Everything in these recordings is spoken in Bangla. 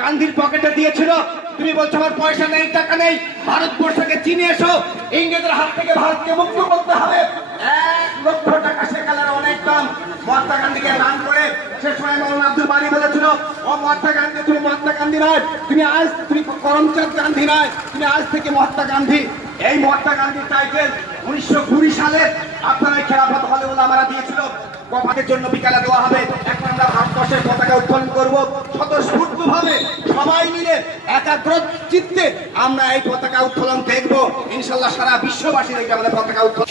গান্ধীর পকেটে দিয়েছিল। তুমি বলছো আমার পয়সা নেই, টাকা নেই, ভারতবর্ষকে চিনে এসো, ইংরেজের হাত থেকে ভারতকে মুক্ত করতে হবে। 1 লক্ষ টাকা সেকালের অনেক দাম। মহাত্মা গান্ধীকে দান করে সে সময় মৌলানা আব্দুল বারী বলেছিল, ও মহাত্মা গান্ধী, তুমি মহাত্মা গান্ধী নয়, তুমি করমচাঁদ গান্ধী নয়, তুমি আজ থেকে মহাত্মা গান্ধী। এই মহাত্মা গান্ধীর টাইটেল 1920 সালে আপনারা খেলাফত হলে ওলামারা দিয়েছিল। কপাটের জন্য বিকালে দেওয়া হবে। এখন আমরা ভারতবর্ষের পতাকা উত্তোলন করব স্বতঃস্ফূর্তভাবে, সবাই মিলে একাগ্র চিত্তে আমরা এই পতাকা উত্তোলন দেখব। ইনশাল্লাহ সারা বিশ্ববাসী দেখবে আমাদের পতাকা উত্তোলন।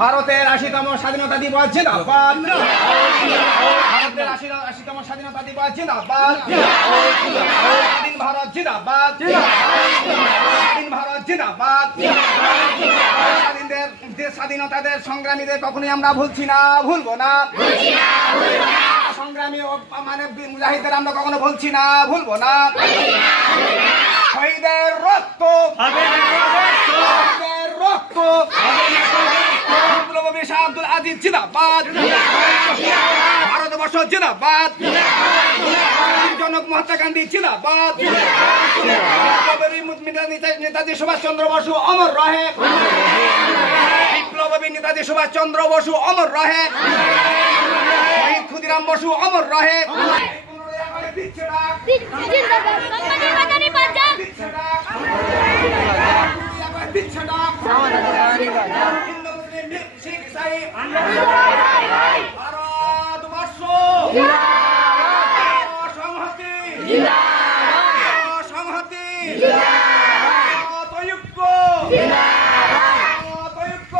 ভারতের 80তম স্বাধীনতা দিবস জিন্দাবাদ। ভারতের 80তম স্বাধীনতা দিবস জিন্দাবাদ। স্বাধীন ভারত জিন্দাবাদ। স্বাধীন ভারত জিন্দাবাদ। স্বাধীনতাদের সংগ্রামীদের কখনোই আমরা ভুলছি না, ভুলবো না। সংগ্রামী মানে মুজাহিদদের আমরা কখনো ভুলছি না, ভুলবো না। শহীদের রক্ত, শহীদের রক্ত, বিপ্লবী শাহ আব্দুল আজিজ জিন্দাবাদ। ভারতবর্ষ জিন্দাবাদ। জনক মহাত্মা গান্ধী জিন্দাবাদ। নেতাজি সুভাষ চন্দ্র বসু অমর রহে। বিপ্লবী নেতাজি সুভাষ চন্দ্র বসু অমর রহে। শহীদ ক্ষুদিরাম বসু অমর রহে। ভারতবর্ষ সংহতি, সংহতি, ঐক্য, ঐক্য,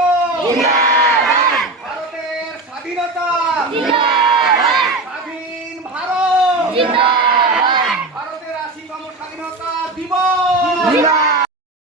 ভারতের স্বাধীনতা।